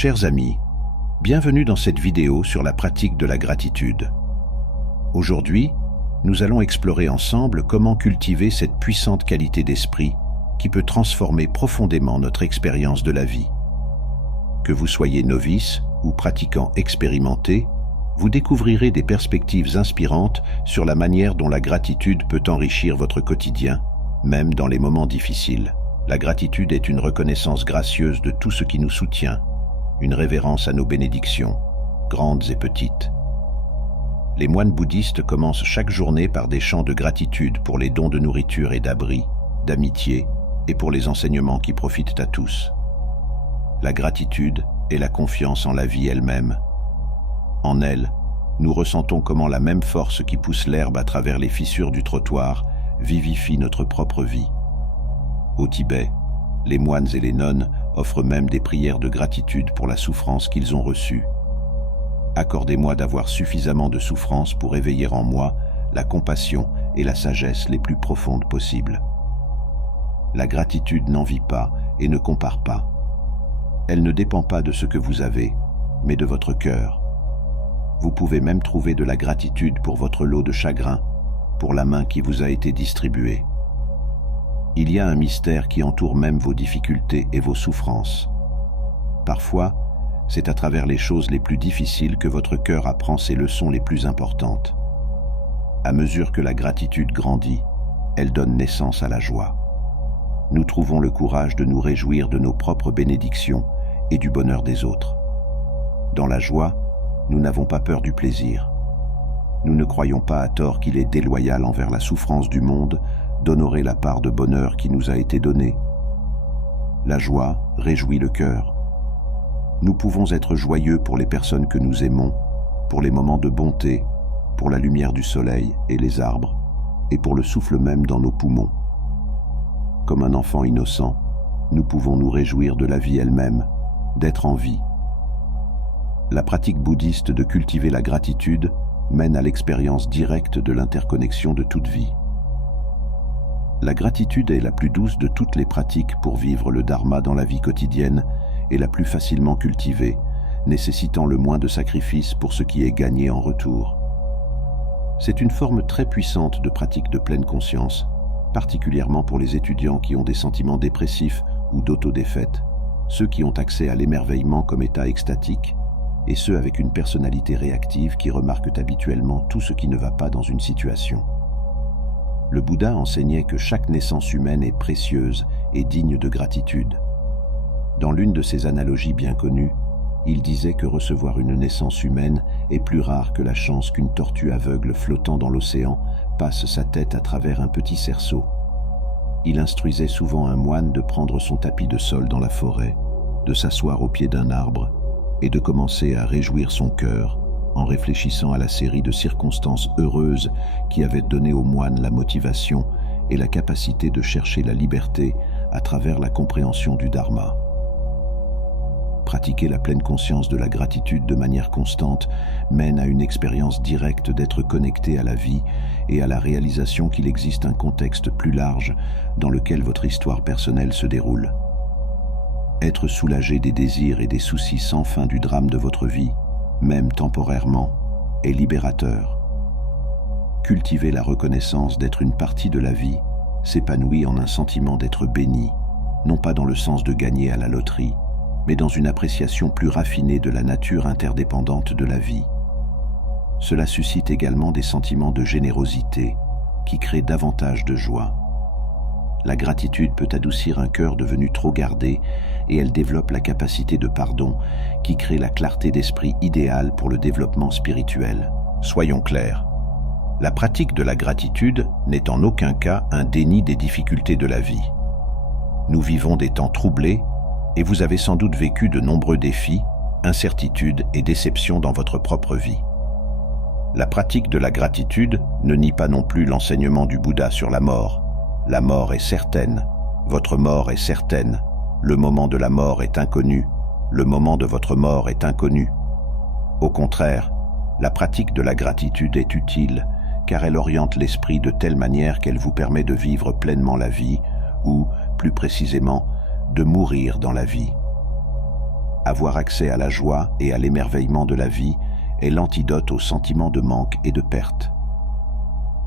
Chers amis, bienvenue dans cette vidéo sur la pratique de la gratitude. Aujourd'hui, nous allons explorer ensemble comment cultiver cette puissante qualité d'esprit qui peut transformer profondément notre expérience de la vie. Que vous soyez novice ou pratiquant expérimenté, vous découvrirez des perspectives inspirantes sur la manière dont la gratitude peut enrichir votre quotidien, même dans les moments difficiles. La gratitude est une reconnaissance gracieuse de tout ce qui nous soutient, une révérence à nos bénédictions, grandes et petites. Les moines bouddhistes commencent chaque journée par des chants de gratitude pour les dons de nourriture et d'abri, d'amitié et pour les enseignements qui profitent à tous. La gratitude est la confiance en la vie elle-même. En elle, nous ressentons comment la même force qui pousse l'herbe à travers les fissures du trottoir vivifie notre propre vie. Au Tibet, les moines et les nonnes offrent même des prières de gratitude pour la souffrance qu'ils ont reçue. Accordez-moi d'avoir suffisamment de souffrance pour éveiller en moi la compassion et la sagesse les plus profondes possibles. La gratitude n'envie pas et ne compare pas. Elle ne dépend pas de ce que vous avez, mais de votre cœur. Vous pouvez même trouver de la gratitude pour votre lot de chagrin, pour la main qui vous a été distribuée. Il y a un mystère qui entoure même vos difficultés et vos souffrances. Parfois, c'est à travers les choses les plus difficiles que votre cœur apprend ses leçons les plus importantes. À mesure que la gratitude grandit, elle donne naissance à la joie. Nous trouvons le courage de nous réjouir de nos propres bénédictions et du bonheur des autres. Dans la joie, nous n'avons pas peur du plaisir. Nous ne croyons pas à tort qu'il est déloyal envers la souffrance du monde d'honorer la part de bonheur qui nous a été donnée. La joie réjouit le cœur. Nous pouvons être joyeux pour les personnes que nous aimons, pour les moments de bonté, pour la lumière du soleil et les arbres, et pour le souffle même dans nos poumons. Comme un enfant innocent, nous pouvons nous réjouir de la vie elle-même, d'être en vie. La pratique bouddhiste de cultiver la gratitude mène à l'expérience directe de l'interconnexion de toute vie. La gratitude est la plus douce de toutes les pratiques pour vivre le dharma dans la vie quotidienne et la plus facilement cultivée, nécessitant le moins de sacrifices pour ce qui est gagné en retour. C'est une forme très puissante de pratique de pleine conscience, particulièrement pour les étudiants qui ont des sentiments dépressifs ou d'autodéfaite, ceux qui ont accès à l'émerveillement comme état extatique, et ceux avec une personnalité réactive qui remarquent habituellement tout ce qui ne va pas dans une situation. Le Bouddha enseignait que chaque naissance humaine est précieuse et digne de gratitude. Dans l'une de ses analogies bien connues, il disait que recevoir une naissance humaine est plus rare que la chance qu'une tortue aveugle flottant dans l'océan passe sa tête à travers un petit cerceau. Il instruisait souvent un moine de prendre son tapis de sol dans la forêt, de s'asseoir au pied d'un arbre et de commencer à réjouir son cœur en réfléchissant à la série de circonstances heureuses qui avaient donné au moine la motivation et la capacité de chercher la liberté à travers la compréhension du dharma. Pratiquer la pleine conscience de la gratitude de manière constante mène à une expérience directe d'être connecté à la vie et à la réalisation qu'il existe un contexte plus large dans lequel votre histoire personnelle se déroule. Être soulagé des désirs et des soucis sans fin du drame de votre vie, même temporairement, est libérateur. Cultiver la reconnaissance d'être une partie de la vie s'épanouit en un sentiment d'être béni, non pas dans le sens de gagner à la loterie, mais dans une appréciation plus raffinée de la nature interdépendante de la vie. Cela suscite également des sentiments de générosité qui créent davantage de joie. La gratitude peut adoucir un cœur devenu trop gardé et elle développe la capacité de pardon qui crée la clarté d'esprit idéale pour le développement spirituel. Soyons clairs, la pratique de la gratitude n'est en aucun cas un déni des difficultés de la vie. Nous vivons des temps troublés et vous avez sans doute vécu de nombreux défis, incertitudes et déceptions dans votre propre vie. La pratique de la gratitude ne nie pas non plus l'enseignement du Bouddha sur la mort. La mort est certaine, votre mort est certaine, le moment de la mort est inconnu, le moment de votre mort est inconnu. Au contraire, la pratique de la gratitude est utile, car elle oriente l'esprit de telle manière qu'elle vous permet de vivre pleinement la vie, ou, plus précisément, de mourir dans la vie. Avoir accès à la joie et à l'émerveillement de la vie est l'antidote au sentiment de manque et de perte.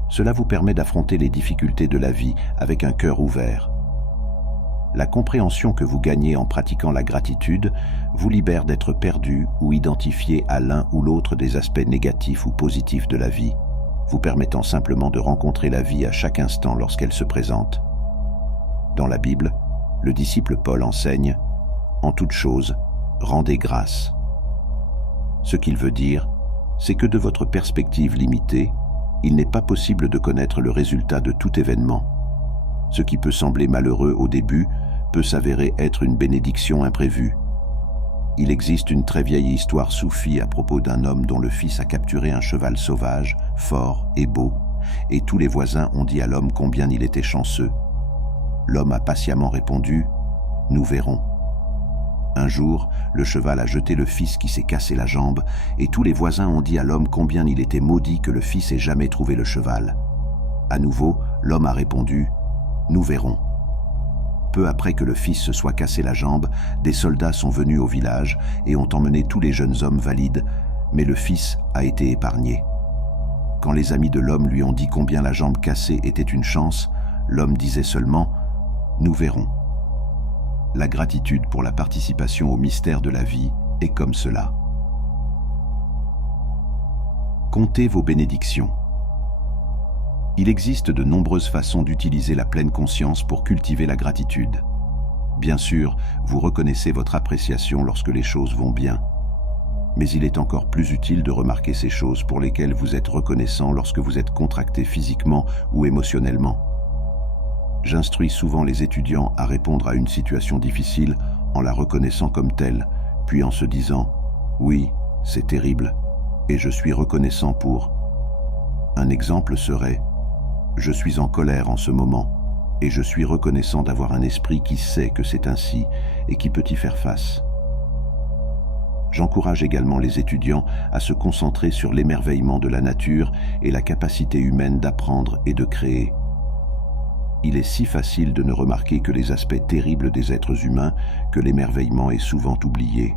Cela vous permet d'affronter les difficultés de la vie avec un cœur ouvert. La compréhension que vous gagnez en pratiquant la gratitude vous libère d'être perdu ou identifié à l'un ou l'autre des aspects négatifs ou positifs de la vie, vous permettant simplement de rencontrer la vie à chaque instant lorsqu'elle se présente. Dans la Bible, le disciple Paul enseigne « En toute chose, rendez grâce ». Ce qu'il veut dire, c'est que de votre perspective limitée, il n'est pas possible de connaître le résultat de tout événement. Ce qui peut sembler malheureux au début peut s'avérer être une bénédiction imprévue. Il existe une très vieille histoire soufie à propos d'un homme dont le fils a capturé un cheval sauvage, fort et beau, et tous les voisins ont dit à l'homme combien il était chanceux. L'homme a patiemment répondu « Nous verrons ». Un jour, le cheval a jeté le fils qui s'est cassé la jambe, et tous les voisins ont dit à l'homme combien il était maudit que le fils ait jamais trouvé le cheval. À nouveau, l'homme a répondu « Nous verrons ». Peu après que le fils se soit cassé la jambe, des soldats sont venus au village et ont emmené tous les jeunes hommes valides, mais le fils a été épargné. Quand les amis de l'homme lui ont dit combien la jambe cassée était une chance, l'homme disait seulement « Nous verrons ». La gratitude pour la participation au mystère de la vie est comme cela. Comptez vos bénédictions. Il existe de nombreuses façons d'utiliser la pleine conscience pour cultiver la gratitude. Bien sûr, vous reconnaissez votre appréciation lorsque les choses vont bien. Mais il est encore plus utile de remarquer ces choses pour lesquelles vous êtes reconnaissant lorsque vous êtes contracté physiquement ou émotionnellement. J'instruis souvent les étudiants à répondre à une situation difficile en la reconnaissant comme telle, puis en se disant « Oui, c'est terrible, et je suis reconnaissant pour… » Un exemple serait « Je suis en colère en ce moment, et je suis reconnaissant d'avoir un esprit qui sait que c'est ainsi et qui peut y faire face. » J'encourage également les étudiants à se concentrer sur l'émerveillement de la nature et la capacité humaine d'apprendre et de créer. Il est si facile de ne remarquer que les aspects terribles des êtres humains que l'émerveillement est souvent oublié.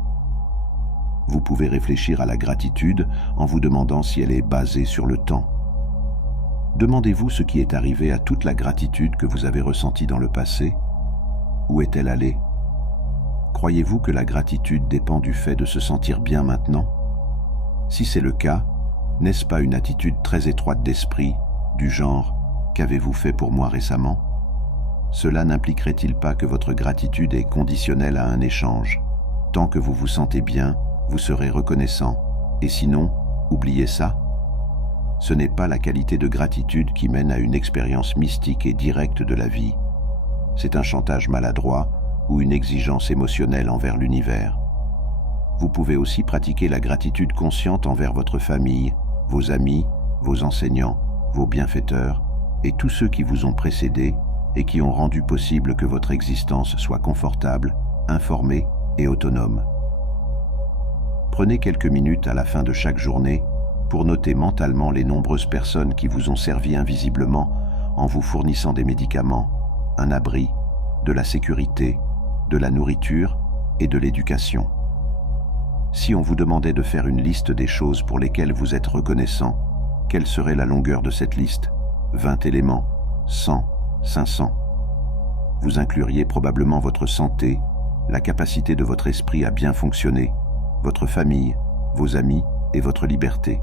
Vous pouvez réfléchir à la gratitude en vous demandant si elle est basée sur le temps. Demandez-vous ce qui est arrivé à toute la gratitude que vous avez ressentie dans le passé. Où est-elle allée? Croyez-vous que la gratitude dépend du fait de se sentir bien maintenant? Si c'est le cas, n'est-ce pas une attitude très étroite d'esprit, du genre « Qu'avez-vous fait pour moi récemment ?» Cela n'impliquerait-il pas que votre gratitude est conditionnelle à un échange? Tant que vous vous sentez bien, vous serez reconnaissant, et sinon, oubliez ça. Ce n'est pas la qualité de gratitude qui mène à une expérience mystique et directe de la vie. C'est un chantage maladroit ou une exigence émotionnelle envers l'univers. Vous pouvez aussi pratiquer la gratitude consciente envers votre famille, vos amis, vos enseignants, vos bienfaiteurs et tous ceux qui vous ont précédé et qui ont rendu possible que votre existence soit confortable, informée et autonome. Prenez quelques minutes à la fin de chaque journée pour noter mentalement les nombreuses personnes qui vous ont servi invisiblement en vous fournissant des médicaments, un abri, de la sécurité, de la nourriture et de l'éducation. Si on vous demandait de faire une liste des choses pour lesquelles vous êtes reconnaissant, quelle serait la longueur de cette liste? 20 éléments, 100, 500. Vous incluriez probablement votre santé, la capacité de votre esprit à bien fonctionner, votre famille, vos amis et votre liberté.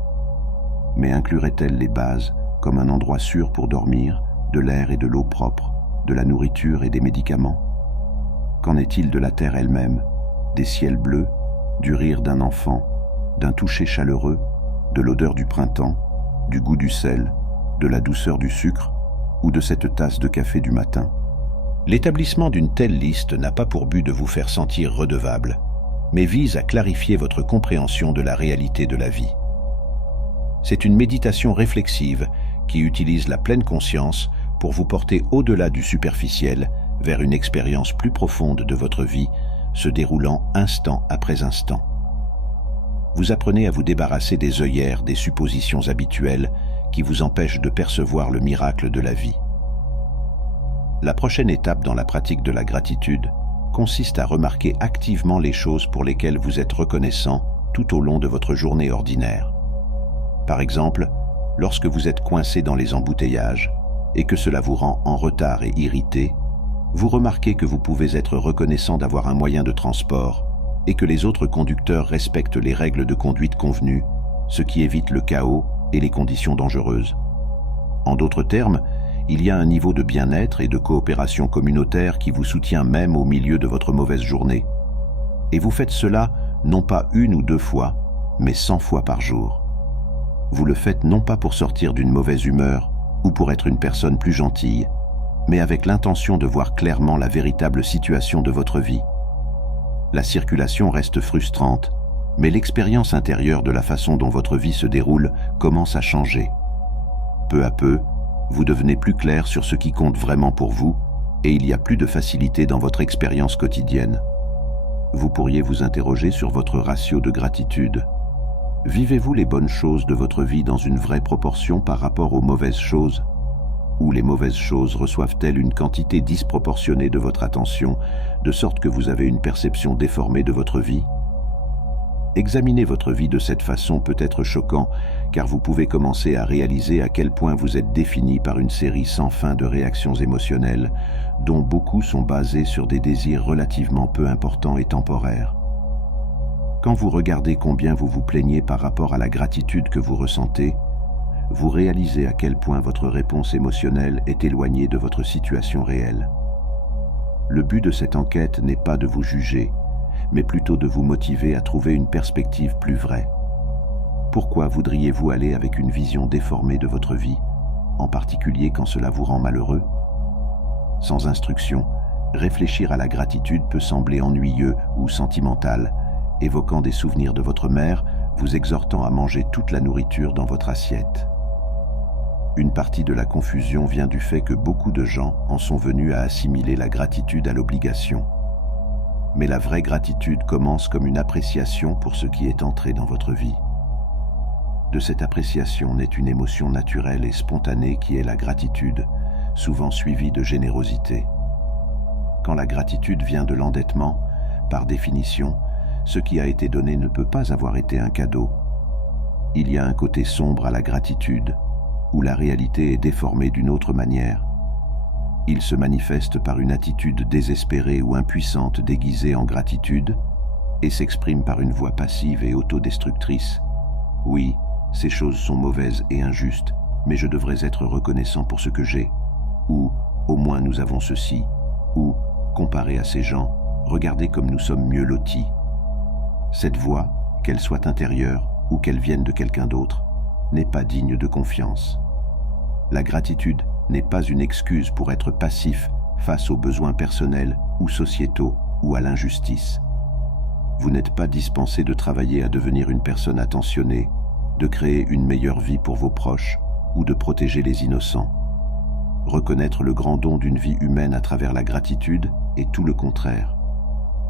Mais inclurait-elle les bases, comme un endroit sûr pour dormir, de l'air et de l'eau propre, de la nourriture et des médicaments? Qu'en est-il de la terre elle-même, des ciels bleus, du rire d'un enfant, d'un toucher chaleureux, de l'odeur du printemps, du goût du sel, de la douceur du sucre ou de cette tasse de café du matin? L'établissement d'une telle liste n'a pas pour but de vous faire sentir redevable, mais vise à clarifier votre compréhension de la réalité de la vie. C'est une méditation réflexive qui utilise la pleine conscience pour vous porter au-delà du superficiel vers une expérience plus profonde de votre vie, se déroulant instant après instant. Vous apprenez à vous débarrasser des œillères, des suppositions habituelles qui vous empêchent de percevoir le miracle de la vie. La prochaine étape dans la pratique de la gratitude consiste à remarquer activement les choses pour lesquelles vous êtes reconnaissant tout au long de votre journée ordinaire. Par exemple, lorsque vous êtes coincé dans les embouteillages et que cela vous rend en retard et irrité, vous remarquez que vous pouvez être reconnaissant d'avoir un moyen de transport et que les autres conducteurs respectent les règles de conduite convenues, ce qui évite le chaos et les conditions dangereuses. En d'autres termes, il y a un niveau de bien-être et de coopération communautaire qui vous soutient même au milieu de votre mauvaise journée. Et vous faites cela non pas 1 ou 2 fois, mais 100 fois par jour. Vous le faites non pas pour sortir d'une mauvaise humeur ou pour être une personne plus gentille, mais avec l'intention de voir clairement la véritable situation de votre vie. La circulation reste frustrante, mais l'expérience intérieure de la façon dont votre vie se déroule commence à changer. Peu à peu, vous devenez plus clair sur ce qui compte vraiment pour vous et il y a plus de facilité dans votre expérience quotidienne. Vous pourriez vous interroger sur votre ratio de gratitude. Vivez-vous les bonnes choses de votre vie dans une vraie proportion par rapport aux mauvaises choses? Ou les mauvaises choses reçoivent-elles une quantité disproportionnée de votre attention, de sorte que vous avez une perception déformée de votre vie? Examiner votre vie de cette façon peut être choquant, car vous pouvez commencer à réaliser à quel point vous êtes défini par une série sans fin de réactions émotionnelles, dont beaucoup sont basées sur des désirs relativement peu importants et temporaires. Quand vous regardez combien vous vous plaignez par rapport à la gratitude que vous ressentez, vous réalisez à quel point votre réponse émotionnelle est éloignée de votre situation réelle. Le but de cette enquête n'est pas de vous juger, mais plutôt de vous motiver à trouver une perspective plus vraie. Pourquoi voudriez-vous aller avec une vision déformée de votre vie, en particulier quand cela vous rend malheureux? Sans instruction, réfléchir à la gratitude peut sembler ennuyeux ou sentimental, évoquant des souvenirs de votre mère, vous exhortant à manger toute la nourriture dans votre assiette. Une partie de la confusion vient du fait que beaucoup de gens en sont venus à assimiler la gratitude à l'obligation. Mais la vraie gratitude commence comme une appréciation pour ce qui est entré dans votre vie. De cette appréciation naît une émotion naturelle et spontanée qui est la gratitude, souvent suivie de générosité. Quand la gratitude vient de l'endettement, par définition, ce qui a été donné ne peut pas avoir été un cadeau. Il y a un côté sombre à la gratitude, où la réalité est déformée d'une autre manière. Il se manifeste par une attitude désespérée ou impuissante déguisée en gratitude et s'exprime par une voix passive et autodestructrice. Oui, ces choses sont mauvaises et injustes, mais je devrais être reconnaissant pour ce que j'ai. Ou, au moins nous avons ceci. Ou, comparé à ces gens, regardez comme nous sommes mieux lotis. Cette voix, qu'elle soit intérieure ou qu'elle vienne de quelqu'un d'autre, n'est pas digne de confiance. La gratitude n'est pas une excuse pour être passif face aux besoins personnels ou sociétaux ou à l'injustice. Vous n'êtes pas dispensé de travailler à devenir une personne attentionnée, de créer une meilleure vie pour vos proches ou de protéger les innocents. Reconnaître le grand don d'une vie humaine à travers la gratitude est tout le contraire.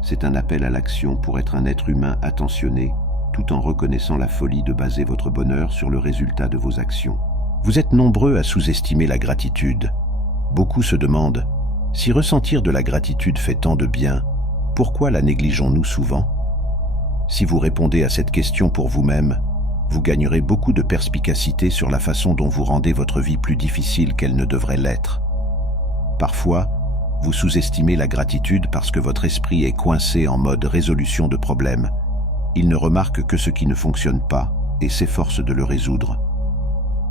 C'est un appel à l'action pour être un être humain attentionné, tout en reconnaissant la folie de baser votre bonheur sur le résultat de vos actions. Vous êtes nombreux à sous-estimer la gratitude. Beaucoup se demandent, si ressentir de la gratitude fait tant de bien, pourquoi la négligeons-nous souvent? Si vous répondez à cette question pour vous-même, vous gagnerez beaucoup de perspicacité sur la façon dont vous rendez votre vie plus difficile qu'elle ne devrait l'être. Parfois, vous sous-estimez la gratitude parce que votre esprit est coincé en mode résolution de problèmes. Il ne remarque que ce qui ne fonctionne pas et s'efforce de le résoudre.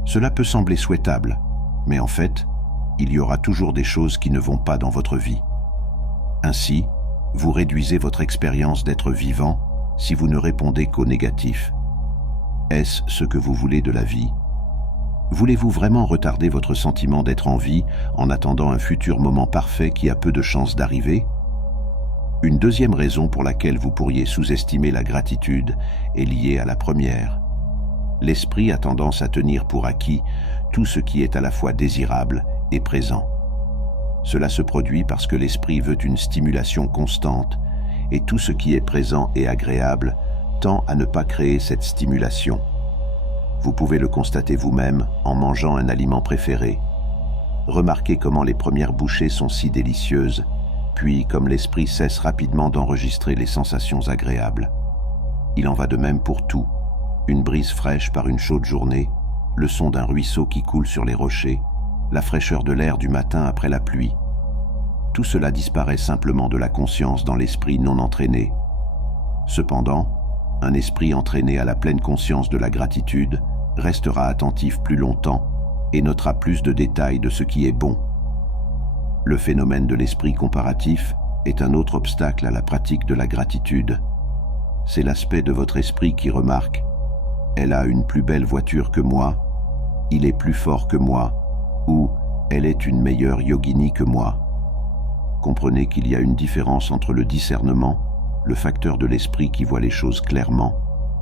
Cela peut sembler souhaitable, mais en fait, il y aura toujours des choses qui ne vont pas dans votre vie. Ainsi, vous réduisez votre expérience d'être vivant si vous ne répondez qu'au négatif. Est-ce ce que vous voulez de la vie? Voulez-vous vraiment retarder votre sentiment d'être en vie en attendant un futur moment parfait qui a peu de chances d'arriver? Une deuxième raison pour laquelle vous pourriez sous-estimer la gratitude est liée à la première. L'esprit a tendance à tenir pour acquis tout ce qui est à la fois désirable et présent. Cela se produit parce que l'esprit veut une stimulation constante et tout ce qui est présent et agréable tend à ne pas créer cette stimulation. Vous pouvez le constater vous-même en mangeant un aliment préféré. Remarquez comment les premières bouchées sont si délicieuses, Puis, comme l'esprit cesse rapidement d'enregistrer les sensations agréables. Il en va de même pour tout. Une brise fraîche par une chaude journée, le son d'un ruisseau qui coule sur les rochers, la fraîcheur de l'air du matin après la pluie. Tout cela disparaît simplement de la conscience dans l'esprit non entraîné. Cependant, un esprit entraîné à la pleine conscience de la gratitude restera attentif plus longtemps et notera plus de détails de ce qui est bon. Le phénomène de l'esprit comparatif est un autre obstacle à la pratique de la gratitude. C'est l'aspect de votre esprit qui remarque « Elle a une plus belle voiture que moi »,« Il est plus fort que moi » ou « Elle est une meilleure yogini que moi ». Comprenez qu'il y a une différence entre le discernement, le facteur de l'esprit qui voit les choses clairement,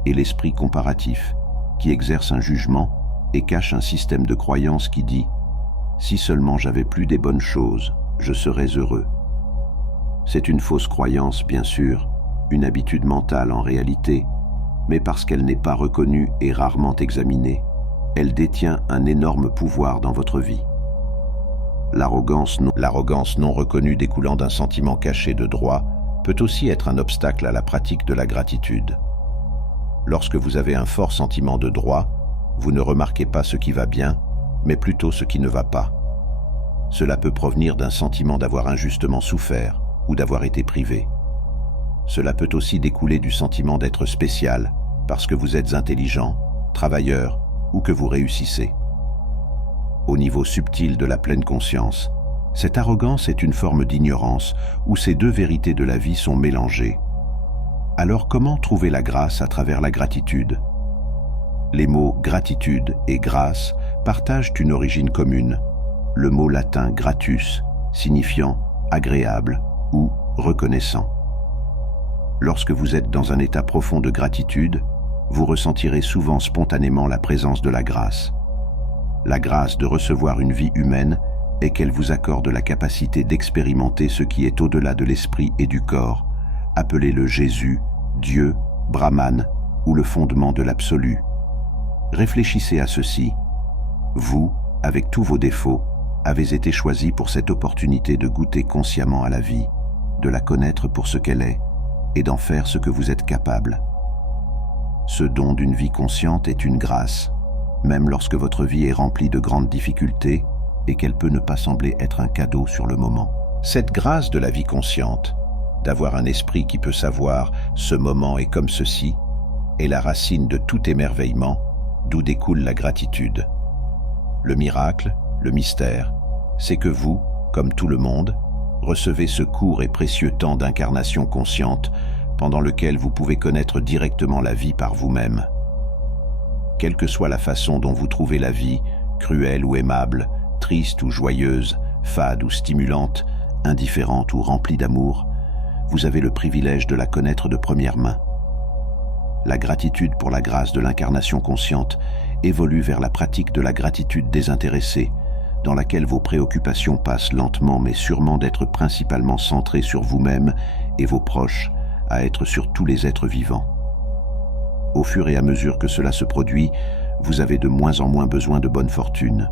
et l'esprit comparatif, qui exerce un jugement et cache un système de croyance qui dit « Si seulement j'avais plus des bonnes choses, je serais heureux ». C'est une fausse croyance, bien sûr, une habitude mentale en réalité, mais parce qu'elle n'est pas reconnue et rarement examinée, elle détient un énorme pouvoir dans votre vie. L'arrogance non reconnue découlant d'un sentiment caché de droit peut aussi être un obstacle à la pratique de la gratitude. Lorsque vous avez un fort sentiment de droit, vous ne remarquez pas ce qui va bien, mais plutôt ce qui ne va pas. Cela peut provenir d'un sentiment d'avoir injustement souffert ou d'avoir été privé. Cela peut aussi découler du sentiment d'être spécial, parce que vous êtes intelligent, travailleur ou que vous réussissez. Au niveau subtil de la pleine conscience, cette arrogance est une forme d'ignorance où ces deux vérités de la vie sont mélangées. Alors comment trouver la grâce à travers la gratitude? Les mots gratitude et grâce partagent une origine commune, le mot latin gratus, signifiant agréable ou reconnaissant. Lorsque vous êtes dans un état profond de gratitude, vous ressentirez souvent spontanément la présence de la grâce. La grâce de recevoir une vie humaine est qu'elle vous accorde la capacité d'expérimenter ce qui est au-delà de l'esprit et du corps, appelez-le Jésus, Dieu, Brahman ou le fondement de l'absolu. Réfléchissez à ceci. Vous, avec tous vos défauts, avez été choisi pour cette opportunité de goûter consciemment à la vie, de la connaître pour ce qu'elle est et d'en faire ce que vous êtes capable. Ce don d'une vie consciente est une grâce, même lorsque votre vie est remplie de grandes difficultés et qu'elle peut ne pas sembler être un cadeau sur le moment. Cette grâce de la vie consciente, d'avoir un esprit qui peut savoir « ce moment est comme ceci », est la racine de tout émerveillement, d'où découle la gratitude. Le miracle, le mystère, c'est que vous, comme tout le monde, recevez ce court et précieux temps d'incarnation consciente pendant lequel vous pouvez connaître directement la vie par vous-même. Quelle que soit la façon dont vous trouvez la vie, cruelle ou aimable, triste ou joyeuse, fade ou stimulante, indifférente ou remplie d'amour, vous avez le privilège de la connaître de première main. La gratitude pour la grâce de l'incarnation consciente évolue vers la pratique de la gratitude désintéressée, dans laquelle vos préoccupations passent lentement mais sûrement d'être principalement centrées sur vous-même et vos proches, à être sur tous les êtres vivants. Au fur et à mesure que cela se produit, vous avez de moins en moins besoin de bonne fortune.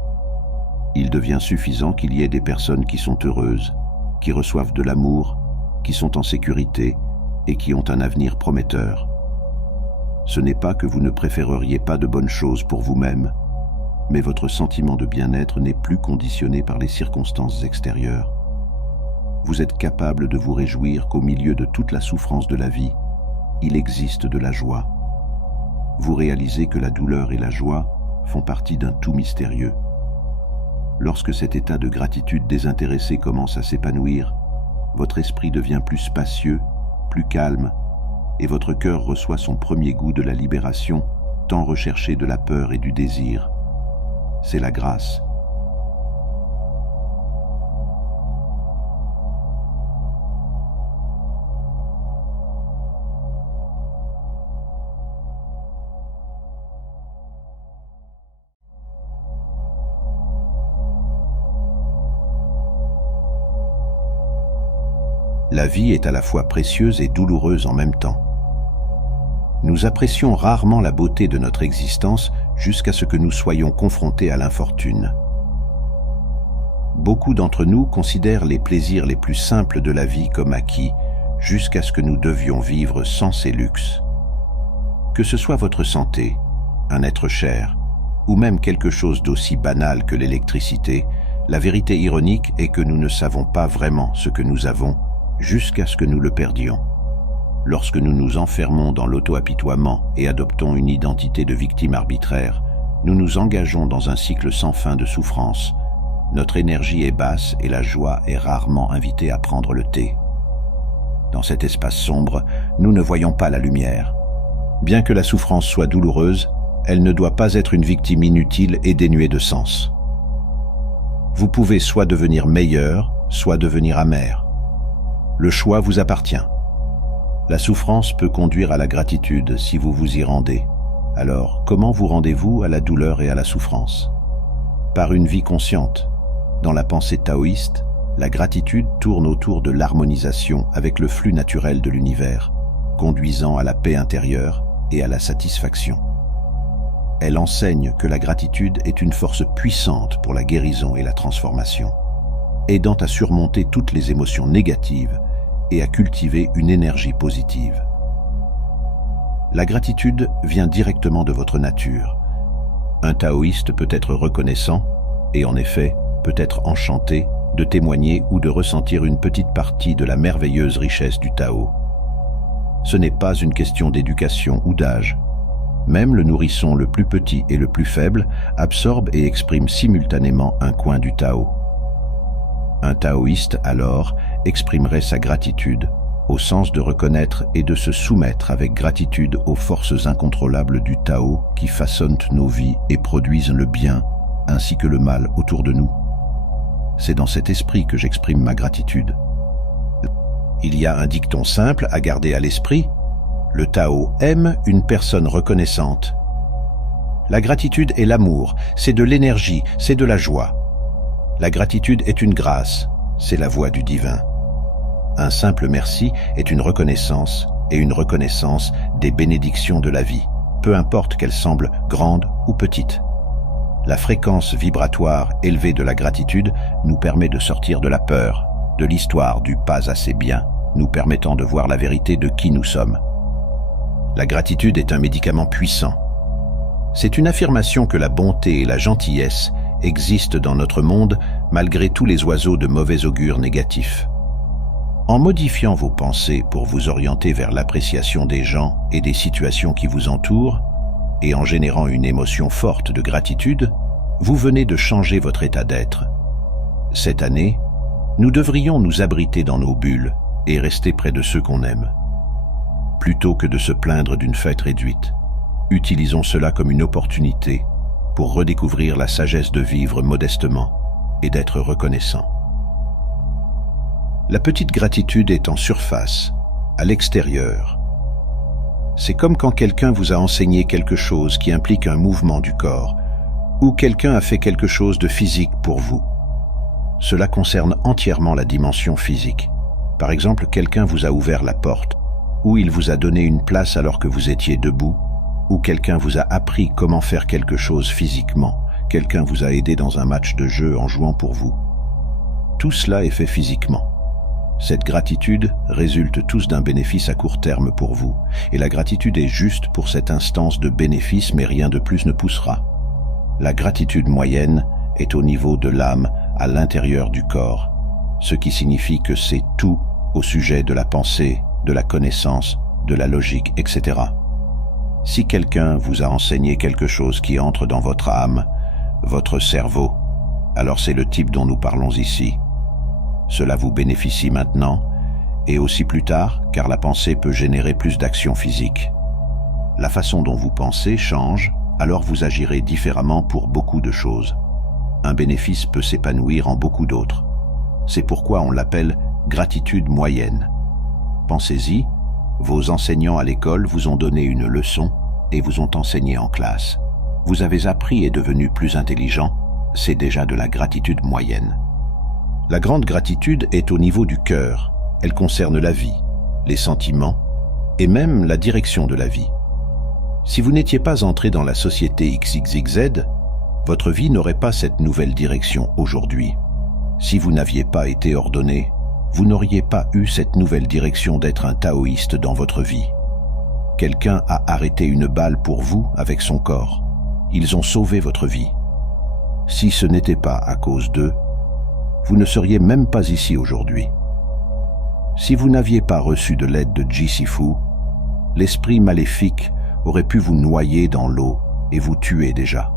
Il devient suffisant qu'il y ait des personnes qui sont heureuses, qui reçoivent de l'amour, qui sont en sécurité et qui ont un avenir prometteur. Ce n'est pas que vous ne préféreriez pas de bonnes choses pour vous-même, mais votre sentiment de bien-être n'est plus conditionné par les circonstances extérieures. Vous êtes capable de vous réjouir qu'au milieu de toute la souffrance de la vie, il existe de la joie. Vous réalisez que la douleur et la joie font partie d'un tout mystérieux. Lorsque cet état de gratitude désintéressée commence à s'épanouir, votre esprit devient plus spacieux, plus calme, et votre cœur reçoit son premier goût de la libération, tant recherchée de la peur et du désir. C'est la grâce. La vie est à la fois précieuse et douloureuse en même temps. Nous apprécions rarement la beauté de notre existence jusqu'à ce que nous soyons confrontés à l'infortune. Beaucoup d'entre nous considèrent les plaisirs les plus simples de la vie comme acquis, jusqu'à ce que nous devions vivre sans ces luxes. Que ce soit votre santé, un être cher, ou même quelque chose d'aussi banal que l'électricité, la vérité ironique est que nous ne savons pas vraiment ce que nous avons jusqu'à ce que nous le perdions. Lorsque nous nous enfermons dans l'auto-apitoiement et adoptons une identité de victime arbitraire, nous nous engageons dans un cycle sans fin de souffrance. Notre énergie est basse et la joie est rarement invitée à prendre le thé. Dans cet espace sombre, nous ne voyons pas la lumière. Bien que la souffrance soit douloureuse, elle ne doit pas être une victime inutile et dénuée de sens. Vous pouvez soit devenir meilleur, soit devenir amer. Le choix vous appartient. La souffrance peut conduire à la gratitude si vous vous y rendez. Alors, comment vous rendez-vous à la douleur et à la souffrance? Par une vie consciente. Dans la pensée taoïste, la gratitude tourne autour de l'harmonisation avec le flux naturel de l'univers, conduisant à la paix intérieure et à la satisfaction. Elle enseigne que la gratitude est une force puissante pour la guérison et la transformation, aidant à surmonter toutes les émotions négatives et à cultiver une énergie positive. La gratitude vient directement de votre nature. Un taoïste peut être reconnaissant et en effet peut être enchanté de témoigner ou de ressentir une petite partie de la merveilleuse richesse du Tao. Ce n'est pas une question d'éducation ou d'âge. Même le nourrisson le plus petit et le plus faible absorbe et exprime simultanément un coin du Tao. Un taoïste, alors, exprimerait sa gratitude, au sens de reconnaître et de se soumettre avec gratitude aux forces incontrôlables du Tao qui façonnent nos vies et produisent le bien ainsi que le mal autour de nous. C'est dans cet esprit que j'exprime ma gratitude. Il y a un dicton simple à garder à l'esprit. Le Tao aime une personne reconnaissante. La gratitude est l'amour, c'est de l'énergie, c'est de la joie. La gratitude est une grâce, c'est la voix du divin. Un simple merci est une reconnaissance, et une reconnaissance des bénédictions de la vie, peu importe qu'elles semblent grandes ou petites. La fréquence vibratoire élevée de la gratitude nous permet de sortir de la peur, de l'histoire du pas assez bien, nous permettant de voir la vérité de qui nous sommes. La gratitude est un médicament puissant. C'est une affirmation que la bonté et la gentillesse existent dans notre monde malgré tous les oiseaux de mauvais augure négatifs. En modifiant vos pensées pour vous orienter vers l'appréciation des gens et des situations qui vous entourent, et en générant une émotion forte de gratitude, vous venez de changer votre état d'être. Cette année, nous devrions nous abriter dans nos bulles et rester près de ceux qu'on aime. Plutôt que de se plaindre d'une fête réduite, utilisons cela comme une opportunité pour redécouvrir la sagesse de vivre modestement et d'être reconnaissant. La petite gratitude est en surface, à l'extérieur. C'est comme quand quelqu'un vous a enseigné quelque chose qui implique un mouvement du corps, ou quelqu'un a fait quelque chose de physique pour vous. Cela concerne entièrement la dimension physique. Par exemple, quelqu'un vous a ouvert la porte, ou il vous a donné une place alors que vous étiez debout, ou quelqu'un vous a appris comment faire quelque chose physiquement, quelqu'un vous a aidé dans un match de jeu en jouant pour vous. Tout cela est fait physiquement. Cette gratitude résulte tous d'un bénéfice à court terme pour vous, et la gratitude est juste pour cette instance de bénéfice, mais rien de plus ne poussera. La gratitude moyenne est au niveau de l'âme, à l'intérieur du corps, ce qui signifie que c'est tout au sujet de la pensée, de la connaissance, de la logique, etc. Si quelqu'un vous a enseigné quelque chose qui entre dans votre âme, votre cerveau, alors c'est le type dont nous parlons ici. Cela vous bénéficie maintenant, et aussi plus tard, car la pensée peut générer plus d'actions physiques. La façon dont vous pensez change, alors vous agirez différemment pour beaucoup de choses. Un bénéfice peut s'épanouir en beaucoup d'autres. C'est pourquoi on l'appelle gratitude moyenne. Pensez-y, vos enseignants à l'école vous ont donné une leçon et vous ont enseigné en classe. Vous avez appris et devenu plus intelligent, c'est déjà de la gratitude moyenne. La grande gratitude est au niveau du cœur. Elle concerne la vie, les sentiments et même la direction de la vie. Si vous n'étiez pas entré dans la société XYZ, votre vie n'aurait pas cette nouvelle direction aujourd'hui. Si vous n'aviez pas été ordonné, vous n'auriez pas eu cette nouvelle direction d'être un taoïste dans votre vie. Quelqu'un a arrêté une balle pour vous avec son corps. Ils ont sauvé votre vie. Si ce n'était pas à cause d'eux, vous ne seriez même pas ici aujourd'hui. Si vous n'aviez pas reçu de l'aide de Ji-Si-Fu, l'esprit maléfique aurait pu vous noyer dans l'eau et vous tuer déjà.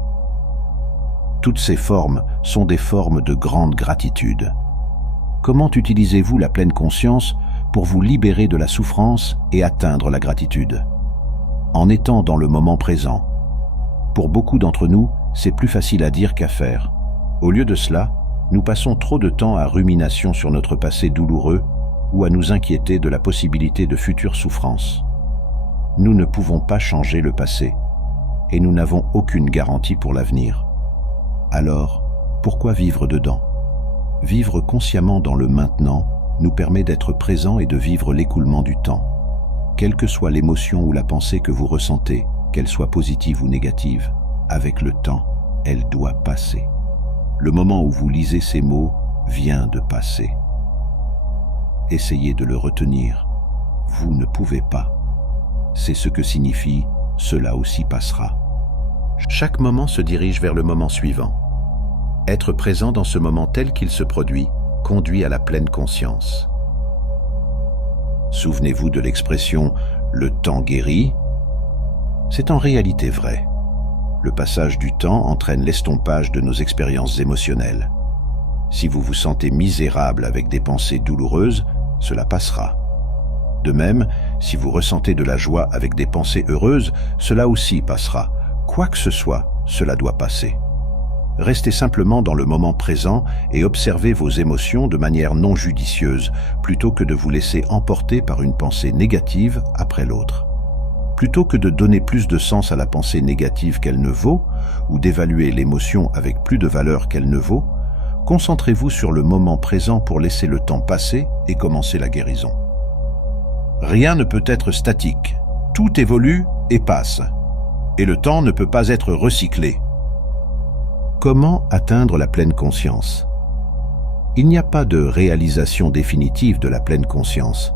Toutes ces formes sont des formes de grande gratitude. Comment utilisez-vous la pleine conscience pour vous libérer de la souffrance et atteindre la gratitude? En étant dans le moment présent. Pour beaucoup d'entre nous, c'est plus facile à dire qu'à faire. Au lieu de cela, nous passons trop de temps à rumination sur notre passé douloureux ou à nous inquiéter de la possibilité de futures souffrances. Nous ne pouvons pas changer le passé et nous n'avons aucune garantie pour l'avenir. Alors, pourquoi vivre dedans? Vivre consciemment dans le maintenant nous permet d'être présent et de vivre l'écoulement du temps. Quelle que soit l'émotion ou la pensée que vous ressentez, qu'elle soit positive ou négative, avec le temps, elle doit passer. Le moment où vous lisez ces mots vient de passer. Essayez de le retenir. Vous ne pouvez pas. C'est ce que signifie « cela aussi passera ». Chaque moment se dirige vers le moment suivant. Être présent dans ce moment tel qu'il se produit conduit à la pleine conscience. Souvenez-vous de l'expression « le temps guérit ». C'est en réalité vrai. Le passage du temps entraîne l'estompage de nos expériences émotionnelles. Si vous vous sentez misérable avec des pensées douloureuses, cela passera. De même, si vous ressentez de la joie avec des pensées heureuses, cela aussi passera. Quoi que ce soit, cela doit passer. Restez simplement dans le moment présent et observez vos émotions de manière non judicieuse, plutôt que de vous laisser emporter par une pensée négative après l'autre. Plutôt que de donner plus de sens à la pensée négative qu'elle ne vaut, ou d'évaluer l'émotion avec plus de valeur qu'elle ne vaut, concentrez-vous sur le moment présent pour laisser le temps passer et commencer la guérison. Rien ne peut être statique. Tout évolue et passe. Et le temps ne peut pas être recyclé. Comment atteindre la pleine conscience? Il n'y a pas de réalisation définitive de la pleine conscience,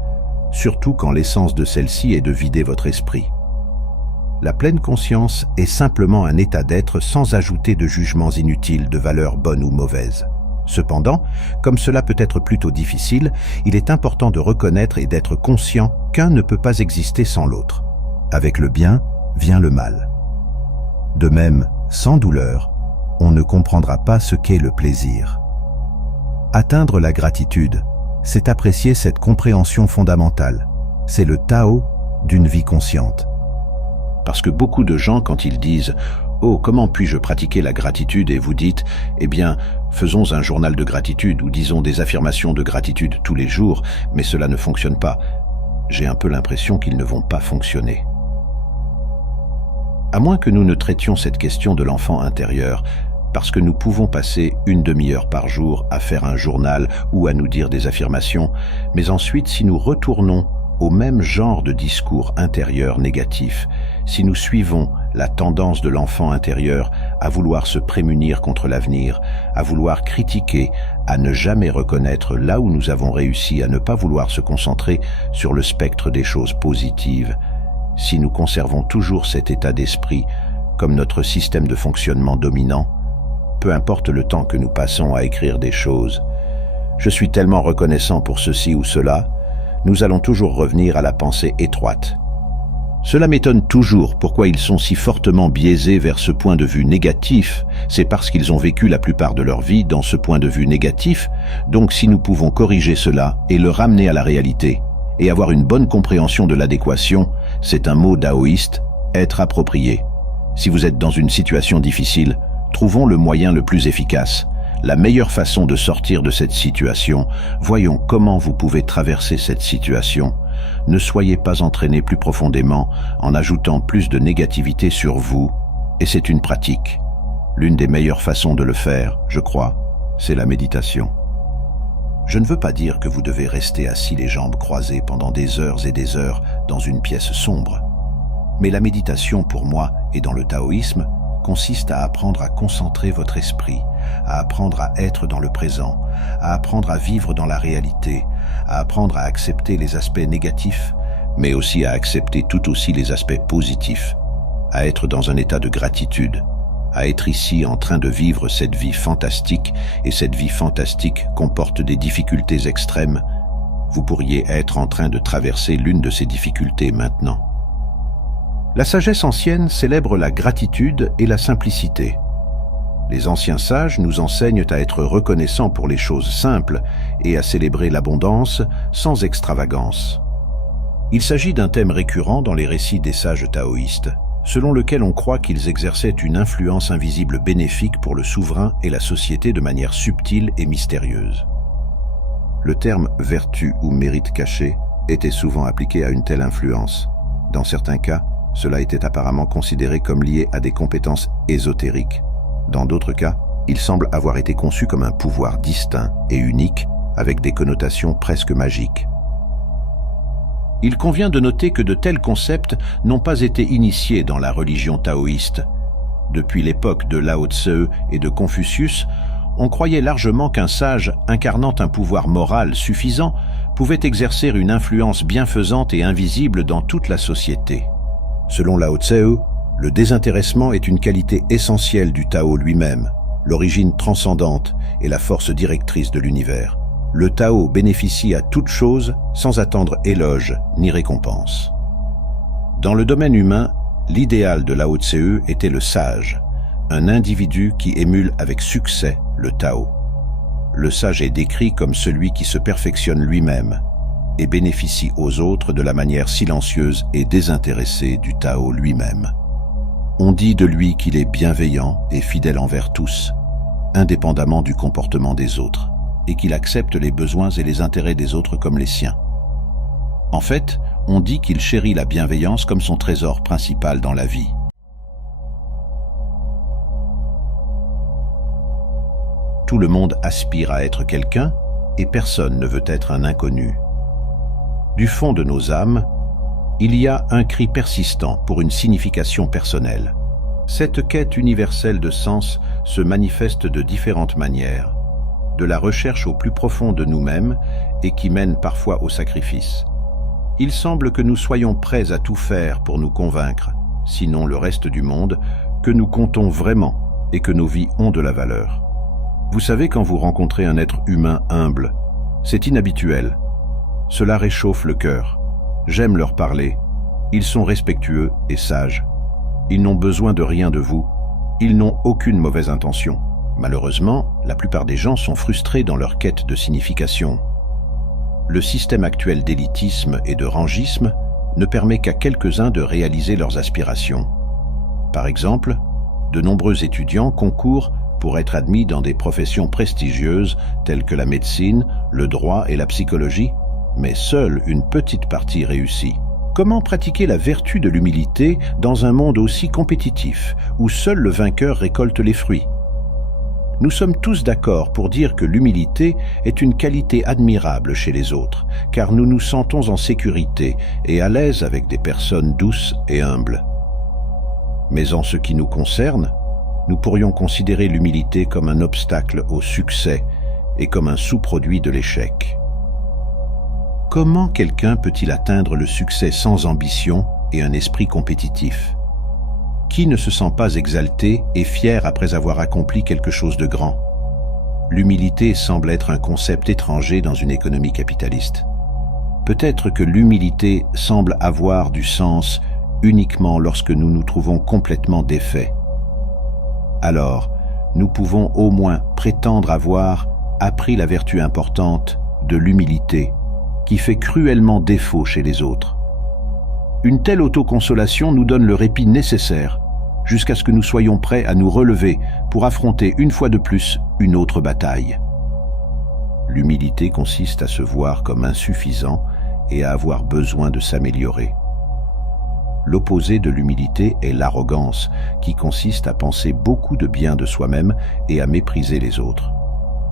surtout quand l'essence de celle-ci est de vider votre esprit. La pleine conscience est simplement un état d'être sans ajouter de jugements inutiles de valeur bonne ou mauvaise. Cependant, comme cela peut être plutôt difficile, il est important de reconnaître et d'être conscient qu'un ne peut pas exister sans l'autre. Avec le bien vient le mal. De même, sans douleur, on ne comprendra pas ce qu'est le plaisir. Atteindre la gratitude, c'est apprécier cette compréhension fondamentale. C'est le Tao d'une vie consciente. Parce que beaucoup de gens, quand ils disent « Oh, comment puis-je pratiquer la gratitude ?» et vous dites « Eh bien, faisons un journal de gratitude ou disons des affirmations de gratitude tous les jours, mais cela ne fonctionne pas. » J'ai un peu l'impression qu'ils ne vont pas fonctionner. À moins que nous ne traitions cette question de l'enfant intérieur, parce que nous pouvons passer une demi-heure par jour à faire un journal ou à nous dire des affirmations, mais ensuite, si nous retournons au même genre de discours intérieur négatif, si nous suivons la tendance de l'enfant intérieur à vouloir se prémunir contre l'avenir, à vouloir critiquer, à ne jamais reconnaître là où nous avons réussi, à ne pas vouloir se concentrer sur le spectre des choses positives, si nous conservons toujours cet état d'esprit comme notre système de fonctionnement dominant, peu importe le temps que nous passons à écrire des choses, je suis tellement reconnaissant pour ceci ou cela, nous allons toujours revenir à la pensée étroite. Cela m'étonne toujours pourquoi ils sont si fortement biaisés vers ce point de vue négatif. C'est parce qu'ils ont vécu la plupart de leur vie dans ce point de vue négatif. Donc si nous pouvons corriger cela et le ramener à la réalité et avoir une bonne compréhension de l'adéquation, c'est un mot taoïste, être approprié. Si vous êtes dans une situation difficile, trouvons le moyen le plus efficace. La meilleure façon de sortir de cette situation, voyons comment vous pouvez traverser cette situation. Ne soyez pas entraîné plus profondément en ajoutant plus de négativité sur vous, et c'est une pratique. L'une des meilleures façons de le faire, je crois, c'est la méditation. Je ne veux pas dire que vous devez rester assis les jambes croisées pendant des heures et des heures dans une pièce sombre. Mais la méditation, pour moi, et dans le taoïsme, consiste à apprendre à concentrer votre esprit, à apprendre à être dans le présent, à apprendre à vivre dans la réalité, à apprendre à accepter les aspects négatifs, mais aussi à accepter tout aussi les aspects positifs, à être dans un état de gratitude, à être ici en train de vivre cette vie fantastique, et cette vie fantastique comporte des difficultés extrêmes. Vous pourriez être en train de traverser l'une de ces difficultés maintenant. La sagesse ancienne célèbre la gratitude et la simplicité. Les anciens sages nous enseignent à être reconnaissants pour les choses simples et à célébrer l'abondance sans extravagance. Il s'agit d'un thème récurrent dans les récits des sages taoïstes, selon lequel on croit qu'ils exerçaient une influence invisible bénéfique pour le souverain et la société de manière subtile et mystérieuse. Le terme « vertu » ou « mérite caché » était souvent appliqué à une telle influence. Dans certains cas, cela était apparemment considéré comme lié à des compétences ésotériques. Dans d'autres cas, il semble avoir été conçu comme un pouvoir distinct et unique, avec des connotations presque magiques. Il convient de noter que de tels concepts n'ont pas été initiés dans la religion taoïste. Depuis l'époque de Lao Tse et de Confucius, on croyait largement qu'un sage incarnant un pouvoir moral suffisant pouvait exercer une influence bienfaisante et invisible dans toute la société. Selon Lao Tse, le désintéressement est une qualité essentielle du Tao lui-même, l'origine transcendante et la force directrice de l'univers. Le Tao bénéficie à toute chose sans attendre éloge ni récompense. Dans le domaine humain, l'idéal de Lao Tse était le sage, un individu qui émule avec succès le Tao. Le sage est décrit comme celui qui se perfectionne lui-même et bénéficie aux autres de la manière silencieuse et désintéressée du Tao lui-même. On dit de lui qu'il est bienveillant et fidèle envers tous, indépendamment du comportement des autres, et qu'il accepte les besoins et les intérêts des autres comme les siens. En fait, on dit qu'il chérit la bienveillance comme son trésor principal dans la vie. Tout le monde aspire à être quelqu'un et personne ne veut être un inconnu. Du fond de nos âmes, il y a un cri persistant pour une signification personnelle. Cette quête universelle de sens se manifeste de différentes manières, de la recherche au plus profond de nous-mêmes et qui mène parfois au sacrifice. Il semble que nous soyons prêts à tout faire pour nous convaincre, sinon le reste du monde, que nous comptons vraiment et que nos vies ont de la valeur. Vous savez, quand vous rencontrez un être humain humble, c'est inhabituel. Cela réchauffe le cœur. J'aime leur parler. Ils sont respectueux et sages. Ils n'ont besoin de rien de vous. Ils n'ont aucune mauvaise intention. Malheureusement, la plupart des gens sont frustrés dans leur quête de signification. Le système actuel d'élitisme et de rangisme ne permet qu'à quelques-uns de réaliser leurs aspirations. Par exemple, de nombreux étudiants concourent pour être admis dans des professions prestigieuses telles que la médecine, le droit et la psychologie, mais seule une petite partie réussit. Comment pratiquer la vertu de l'humilité dans un monde aussi compétitif, où seul le vainqueur récolte les fruits? Nous sommes tous d'accord pour dire que l'humilité est une qualité admirable chez les autres, car nous nous sentons en sécurité et à l'aise avec des personnes douces et humbles. Mais en ce qui nous concerne, nous pourrions considérer l'humilité comme un obstacle au succès et comme un sous-produit de l'échec. Comment quelqu'un peut-il atteindre le succès sans ambition et un esprit compétitif? Qui ne se sent pas exalté et fier après avoir accompli quelque chose de grand? L'humilité semble être un concept étranger dans une économie capitaliste. Peut-être que l'humilité semble avoir du sens uniquement lorsque nous nous trouvons complètement défaits. Alors, nous pouvons au moins prétendre avoir appris la vertu importante de l'humilité, qui fait cruellement défaut chez les autres. Une telle autoconsolation nous donne le répit nécessaire jusqu'à ce que nous soyons prêts à nous relever pour affronter une fois de plus une autre bataille. L'humilité consiste à se voir comme insuffisant et à avoir besoin de s'améliorer. L'opposé de l'humilité est l'arrogance, qui consiste à penser beaucoup de bien de soi-même et à mépriser les autres.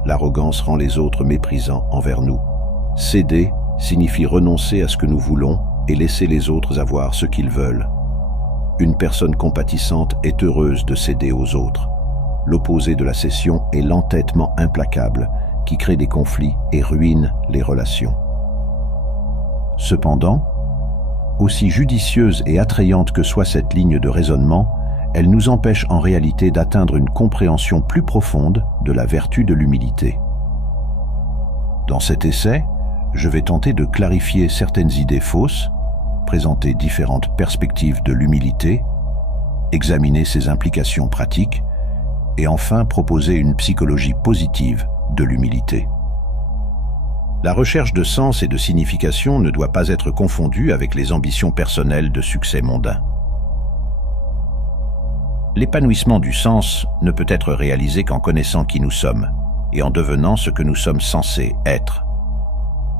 L'arrogance rend les autres méprisants envers nous. Céder signifie renoncer à ce que nous voulons et laisser les autres avoir ce qu'ils veulent. Une personne compatissante est heureuse de céder aux autres. l'opposé de la cession est l'entêtement implacable qui crée des conflits et ruine les relations. Cependant, aussi judicieuse et attrayante que soit cette ligne de raisonnement, elle nous empêche en réalité d'atteindre une compréhension plus profonde de la vertu de l'humilité. Dans cet essai, je vais tenter de clarifier certaines idées fausses, présenter différentes perspectives de l'humilité, examiner ses implications pratiques et enfin proposer une psychologie positive de l'humilité. La recherche de sens et de signification ne doit pas être confondue avec les ambitions personnelles de succès mondain. L'épanouissement du sens ne peut être réalisé qu'en connaissant qui nous sommes et en devenant ce que nous sommes censés être.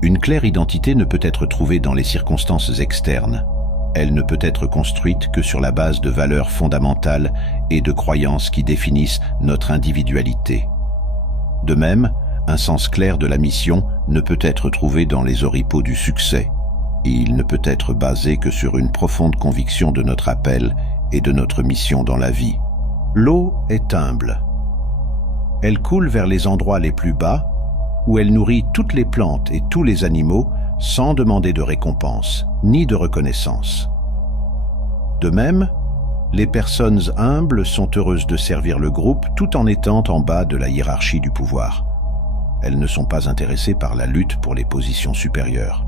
Une claire identité ne peut être trouvée dans les circonstances externes. Elle ne peut être construite que sur la base de valeurs fondamentales et de croyances qui définissent notre individualité. De même, un sens clair de la mission ne peut être trouvé dans les oripeaux du succès. Il ne peut être basé que sur une profonde conviction de notre appel et de notre mission dans la vie. L'eau est humble. Elle coule vers les endroits les plus bas, où elle nourrit toutes les plantes et tous les animaux sans demander de récompense ni de reconnaissance. De même, les personnes humbles sont heureuses de servir le groupe tout en étant en bas de la hiérarchie du pouvoir. Elles ne sont pas intéressées par la lutte pour les positions supérieures.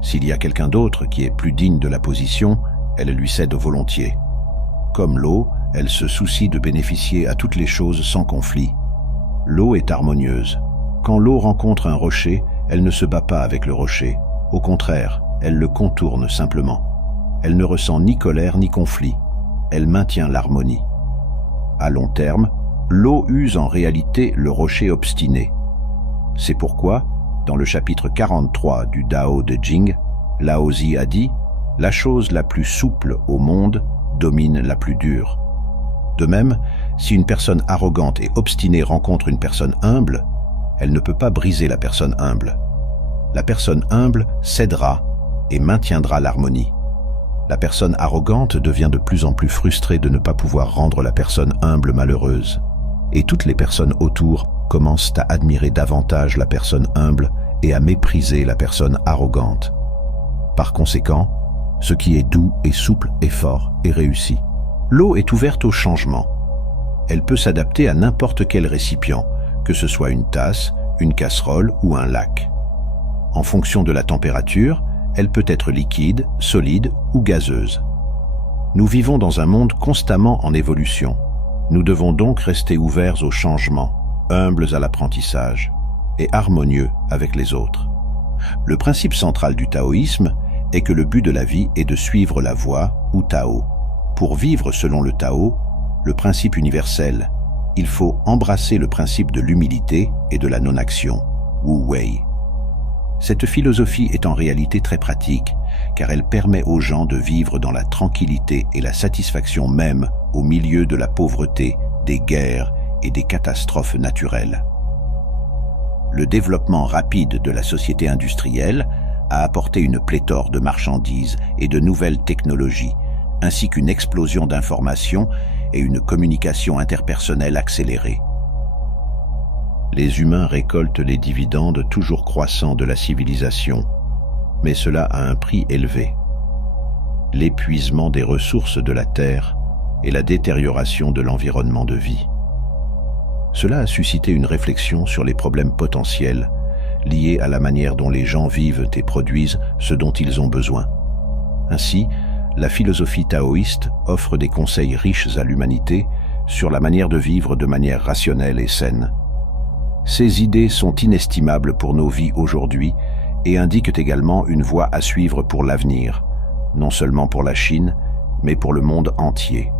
S'il y a quelqu'un d'autre qui est plus digne de la position, elles lui cèdent volontiers. Comme l'eau, elle se soucie de bénéficier à toutes les choses sans conflit. L'eau est harmonieuse. Quand l'eau rencontre un rocher, elle ne se bat pas avec le rocher. Au contraire, elle le contourne simplement. Elle ne ressent ni colère ni conflit. Elle maintient l'harmonie. À long terme, l'eau use en réalité le rocher obstiné. C'est pourquoi, dans le chapitre 43 du Dao de Jing, Laozi a dit « La chose la plus souple au monde domine la plus dure ». De même, si une personne arrogante et obstinée rencontre une personne humble, elle ne peut pas briser la personne humble. La personne humble cédera et maintiendra l'harmonie. La personne arrogante devient de plus en plus frustrée de ne pas pouvoir rendre la personne humble malheureuse. Et toutes les personnes autour commencent à admirer davantage la personne humble et à mépriser la personne arrogante. Par conséquent, ce qui est doux et souple et fort est réussi. L'eau est ouverte au changement. Elle peut s'adapter à n'importe quel récipient, que ce soit une tasse, une casserole ou un lac. En fonction de la température, elle peut être liquide, solide ou gazeuse. Nous vivons dans un monde constamment en évolution. Nous devons donc rester ouverts au changement, humbles à l'apprentissage et harmonieux avec les autres. Le principe central du taoïsme est que le but de la vie est de suivre la voie ou Tao. Pour vivre selon le Tao, le principe universel, il faut embrasser le principe de l'humilité et de la non-action, Wu Wei. Cette philosophie est en réalité très pratique, car elle permet aux gens de vivre dans la tranquillité et la satisfaction même au milieu de la pauvreté, des guerres et des catastrophes naturelles. Le développement rapide de la société industrielle a apporté une pléthore de marchandises et de nouvelles technologies, ainsi qu'une explosion d'informations et une communication interpersonnelle accélérée. Les humains récoltent les dividendes toujours croissants de la civilisation, mais cela a un prix élevé. L'épuisement des ressources de la Terre et la détérioration de l'environnement de vie. Cela a suscité une réflexion sur les problèmes potentiels liés à la manière dont les gens vivent et produisent ce dont ils ont besoin. Ainsi, la philosophie taoïste offre des conseils riches à l'humanité sur la manière de vivre de manière rationnelle et saine. Ces idées sont inestimables pour nos vies aujourd'hui et indiquent également une voie à suivre pour l'avenir, non seulement pour la Chine, mais pour le monde entier.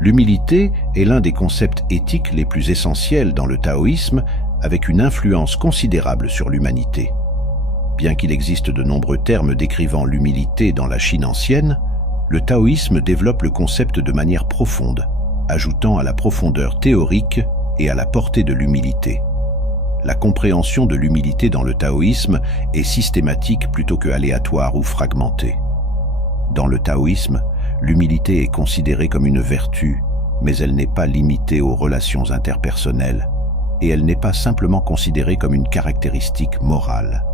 L'humilité est l'un des concepts éthiques les plus essentiels dans le taoïsme, avec une influence considérable sur l'humanité. Bien qu'il existe de nombreux termes décrivant l'humilité dans la Chine ancienne, le taoïsme développe le concept de manière profonde, ajoutant à la profondeur théorique et à la portée de l'humilité. La compréhension de l'humilité dans le taoïsme est systématique plutôt que aléatoire ou fragmentée. Dans le taoïsme, l'humilité est considérée comme une vertu mais elle n'est pas limitée aux relations interpersonnelles, et elle n'est pas simplement considérée comme une caractéristique morale.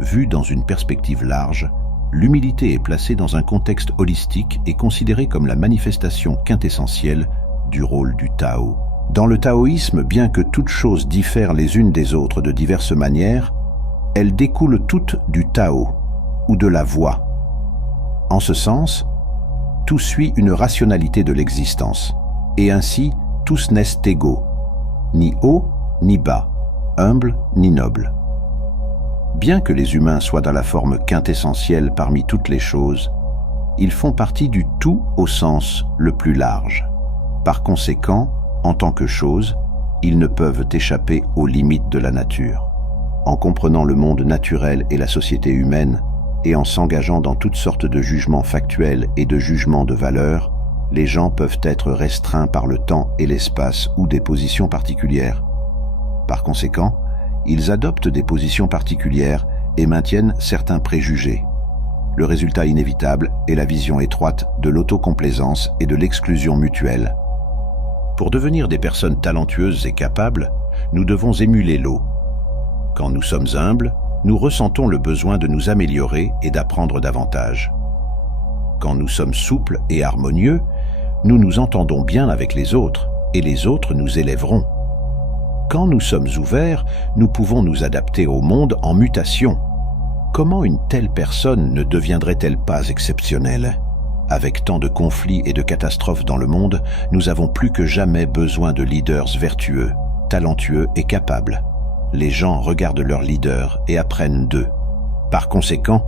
Vue dans une perspective large, l'humilité est placée dans un contexte holistique et considérée comme la manifestation quintessentielle du rôle du Tao. Dans le taoïsme, bien que toutes choses diffèrent les unes des autres de diverses manières, elles découlent toutes du Tao, ou de la voie. En ce sens, tout suit une rationalité de l'existence, et ainsi tous naissent égaux, ni haut ni bas, humble ni noble. Bien que les humains soient dans la forme quintessentielle parmi toutes les choses, ils font partie du tout au sens le plus large. Par conséquent, en tant que chose, ils ne peuvent échapper aux limites de la nature. En comprenant le monde naturel et la société humaine, et en s'engageant dans toutes sortes de jugements factuels et de jugements de valeur, les gens peuvent être restreints par le temps et l'espace ou des positions particulières. Par conséquent, ils adoptent des positions particulières et maintiennent certains préjugés. Le résultat inévitable est la vision étroite de l'autocomplaisance et de l'exclusion mutuelle. Pour devenir des personnes talentueuses et capables, nous devons émuler l'eau. Quand nous sommes humbles, nous ressentons le besoin de nous améliorer et d'apprendre davantage. Quand nous sommes souples et harmonieux, nous nous entendons bien avec les autres, et les autres nous élèveront. Quand nous sommes ouverts, nous pouvons nous adapter au monde en mutation. Comment une telle personne ne deviendrait-elle pas exceptionnelle ? Avec tant de conflits et de catastrophes dans le monde, nous avons plus que jamais besoin de leaders vertueux, talentueux et capables. Les gens regardent leurs leaders et apprennent d'eux. Par conséquent,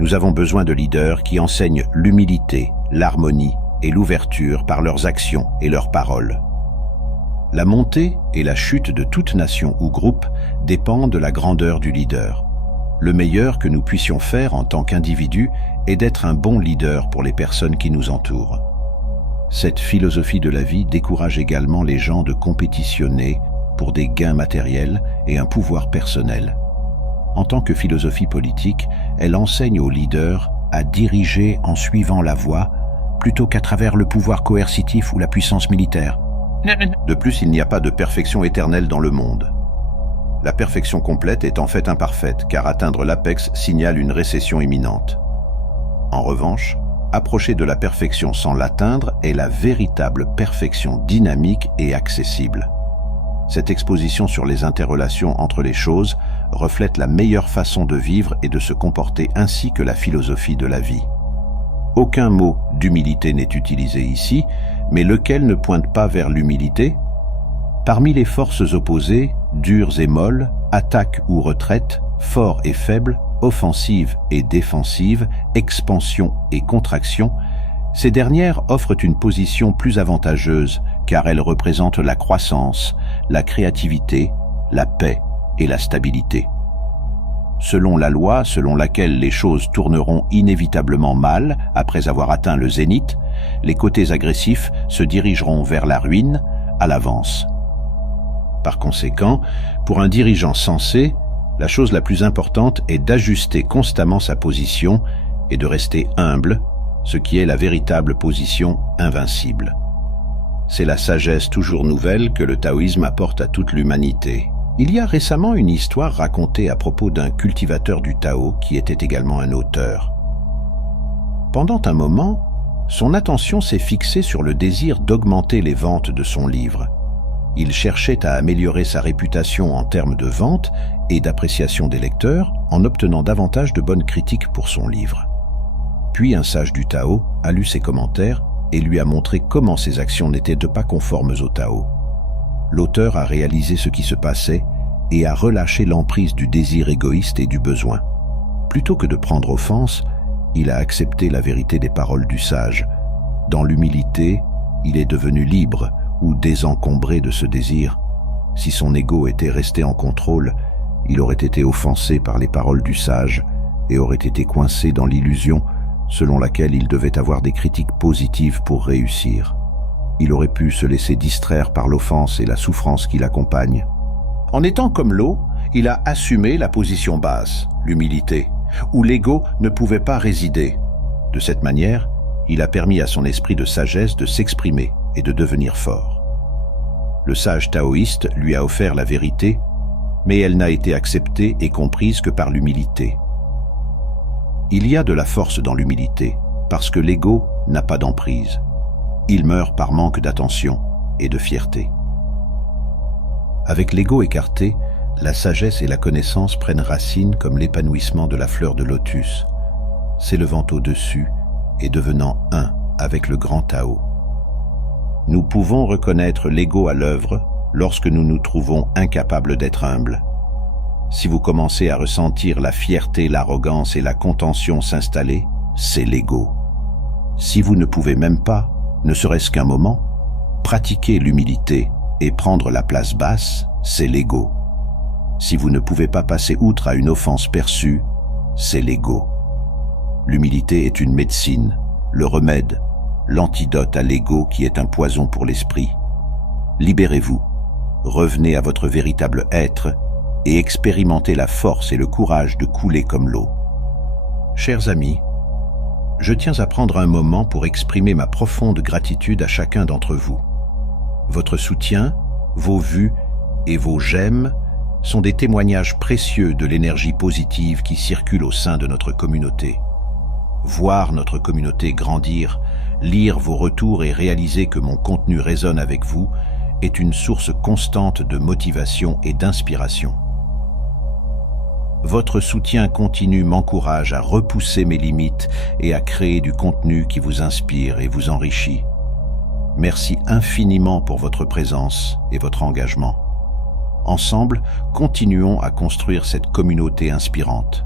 nous avons besoin de leaders qui enseignent l'humilité, l'harmonie et l'ouverture par leurs actions et leurs paroles. La montée et la chute de toute nation ou groupe dépendent de la grandeur du leader. Le meilleur que nous puissions faire en tant qu'individu est d'être un bon leader pour les personnes qui nous entourent. Cette philosophie de la vie décourage également les gens de compétitionner pour des gains matériels et un pouvoir personnel. En tant que philosophie politique, elle enseigne aux leaders à diriger en suivant la voie plutôt qu'à travers le pouvoir coercitif ou la puissance militaire. De plus, il n'y a pas de perfection éternelle dans le monde. La perfection complète est en fait imparfaite, car atteindre l'apex signale une récession imminente. En revanche, approcher de la perfection sans l'atteindre est la véritable perfection dynamique et accessible. Cette exposition sur les interrelations entre les choses reflète la meilleure façon de vivre et de se comporter ainsi que la philosophie de la vie. Aucun mot d'humilité n'est utilisé ici, mais lequel ne pointe pas vers l'humilité ? Parmi les forces opposées, dures et molles, attaque ou retraite, fort et faible, offensive et défensive, expansion et contraction, ces dernières offrent une position plus avantageuse car elles représentent la croissance, la créativité, la paix et la stabilité. Selon la loi selon laquelle les choses tourneront inévitablement mal après avoir atteint le zénith, les côtés agressifs se dirigeront vers la ruine à l'avance. Par conséquent, pour un dirigeant sensé, la chose la plus importante est d'ajuster constamment sa position et de rester humble, ce qui est la véritable position invincible. C'est la sagesse toujours nouvelle que le taoïsme apporte à toute l'humanité. Il y a récemment une histoire racontée à propos d'un cultivateur du Tao qui était également un auteur. Pendant un moment, son attention s'est fixée sur le désir d'augmenter les ventes de son livre. Il cherchait à améliorer sa réputation en termes de vente et d'appréciation des lecteurs en obtenant davantage de bonnes critiques pour son livre. Puis un sage du Tao a lu ses commentaires et lui a montré comment ses actions n'étaient pas conformes au Tao. L'auteur a réalisé ce qui se passait et a relâché l'emprise du désir égoïste et du besoin. Plutôt que de prendre offense, il a accepté la vérité des paroles du sage. Dans l'humilité, il est devenu libre ou désencombré de ce désir. Si son ego était resté en contrôle, il aurait été offensé par les paroles du sage et aurait été coincé dans l'illusion selon laquelle il devait avoir des critiques positives pour réussir. Il aurait pu se laisser distraire par l'offense et la souffrance qui l'accompagnent. En étant comme l'eau, il a assumé la position basse, l'humilité, où l'ego ne pouvait pas résider. De cette manière, il a permis à son esprit de sagesse de s'exprimer et de devenir fort. Le sage taoïste lui a offert la vérité, mais elle n'a été acceptée et comprise que par l'humilité. Il y a de la force dans l'humilité, parce que l'ego n'a pas d'emprise. Il meurt par manque d'attention et de fierté. Avec l'ego écarté, la sagesse et la connaissance prennent racine comme l'épanouissement de la fleur de lotus, s'élevant au-dessus et devenant un avec le grand Tao. Nous pouvons reconnaître l'ego à l'œuvre lorsque nous nous trouvons incapables d'être humbles. Si vous commencez à ressentir la fierté, l'arrogance et la contention s'installer, c'est l'ego. Si vous ne pouvez même pas, ne serait-ce qu'un moment, pratiquer l'humilité et prendre la place basse, c'est l'ego. Si vous ne pouvez pas passer outre à une offense perçue, c'est l'ego. L'humilité est une médecine, le remède, l'antidote à l'ego qui est un poison pour l'esprit. Libérez-vous, revenez à votre véritable être et expérimentez la force et le courage de couler comme l'eau. Chers amis, je tiens à prendre un moment pour exprimer ma profonde gratitude à chacun d'entre vous. Votre soutien, vos vues et vos j'aime sont des témoignages précieux de l'énergie positive qui circule au sein de notre communauté. Voir notre communauté grandir, lire vos retours et réaliser que mon contenu résonne avec vous est une source constante de motivation et d'inspiration. Votre soutien continu m'encourage à repousser mes limites et à créer du contenu qui vous inspire et vous enrichit. Merci infiniment pour votre présence et votre engagement. Ensemble, continuons à construire cette communauté inspirante.